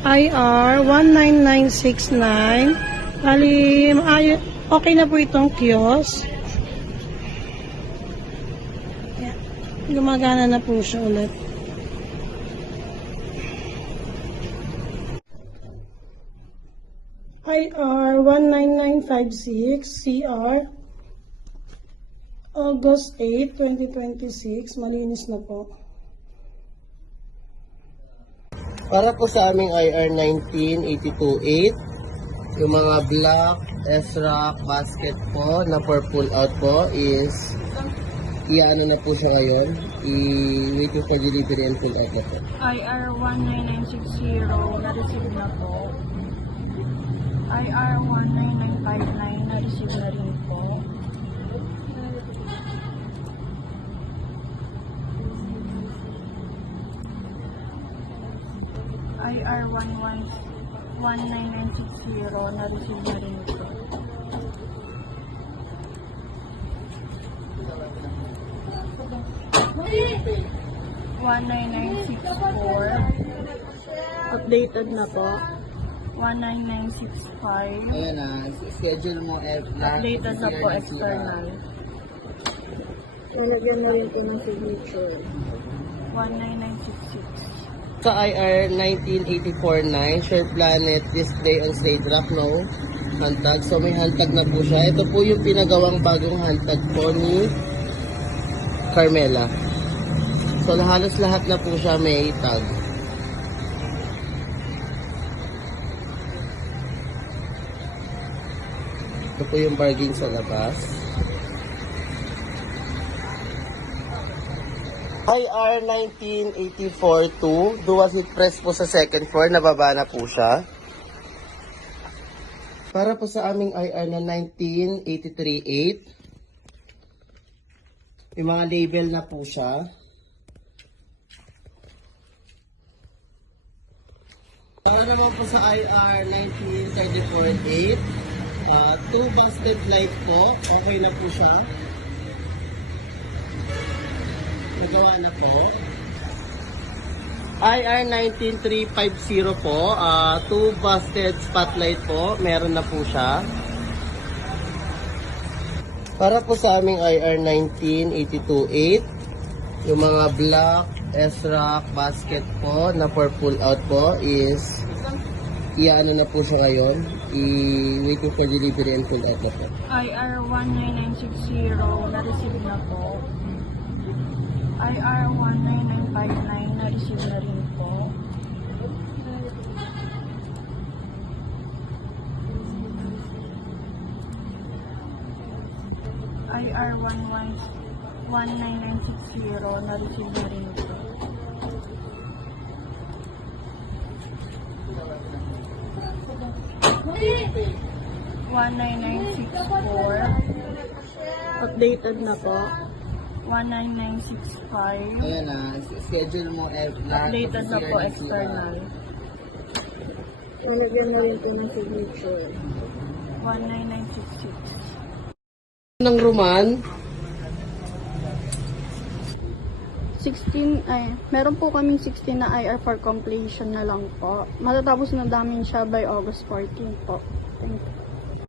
IR 19969. Bali, okay na po itong kiosk. Yan. Gumagana na po siya ulit. IR 19956 CR August 8, 2026. Malinis na po. Para po sa aming IR 19828, yung mga black S-Rock basket po na for pull out po is iano na po siya ngayon. I-wait for delivery and pull out na po. IR 19960 na-receive na po. IR 19959 na-receive na rin po. IR 19960 na-receive na rin po. One 19964 updated na po. 19965 Ayan na, schedule mo updated na po external. Lalagyan na rin po ng signature. 19966 Sa IR 19849, Share Planet display on stage rack, no handtag. So may handtag na po siya. Ito po yung pinagawang bagong handtag po ni Carmela. So halos lahat na po siya may tag. Ito po yung bargain sa labas. IR 19842, dual seat press po sa second floor, nababa na po siya. Para po sa aming IR na 19838, yung mga label na po siya. Para naman po sa IR 19348, 2 busted light po, okay na po siya. Nagawa na po. IR 19350 po, 2 busted spotlight po, meron na po siya. Para po sa aming IR 19828, yung mga black S-Rock basket po na for pull out po is iano na po siya ngayon. I-wait for delivery and pull out na po. IR 19960 na-receive na po. IR 19959 na-receive na rin po. IR 19960 na-receive na rin po. One 19964 updated na po. 19965 Ayan na, schedule mo updated na po external. Lalagyan na rin po ng signature. 19966 ng Roman. 16, meron po kaming 16 na IR for completion na lang po. Matatapos na namin siya by August 14 po. Thank you.